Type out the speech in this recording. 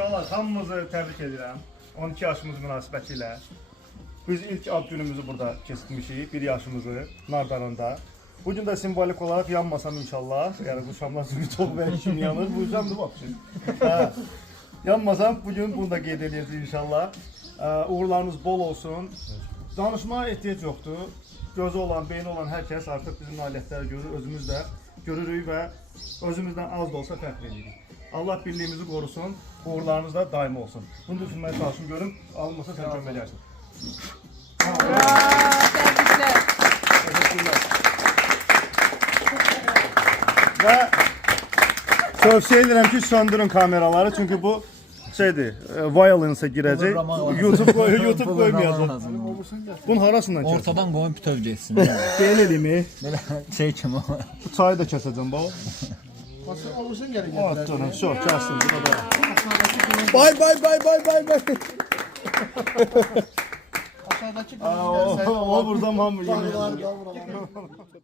Uşaqlar, hamımızı təbrik edirəm. 12 yaşımız münasibəti ilə. Biz ilk ad günümüzü burada keçirmişik, 1 yaşımızı Nardaranda. Bugün də simvolik olaraq yanmasam inşallah. Yəni bu şamlar çünki çox vəhşim yanır. Bu yüzden de bakışın. Yanmasam bugün bunu da qeyd edəcəyik inşallah. Uğurlarınız bol olsun. Danışmaya ehtiyac yoxdur. Gözü olan, beyni olan hər kəs artıq bizim nailiyyətləri görür, özümüz də görürük və özümüzdən az da olsa fəxr edirik. Allah birliyimizi qorusun, uğurlarınız da daimi olsun. Bunu düşünməyə çalışın, görün, alınmasa sən kömək edərsin. Təbriklər. Teşekkürler. Və tövsiyə edirəm ki, söndürün kameraları, çünki bu şeydir, violence-a girəcək. YouTube qoymayacaq. Bunun harasından kəsəcəm? Ortadan qoyun bütöv geçsin. Beyin elimi. Belə şey kimi o. Bu çayı da kəsəcəm, bax. Alırsan gəlin Ah canım, çox kəsdim. Bay bay. Aşağıdaki O buradan hamı Dağlar,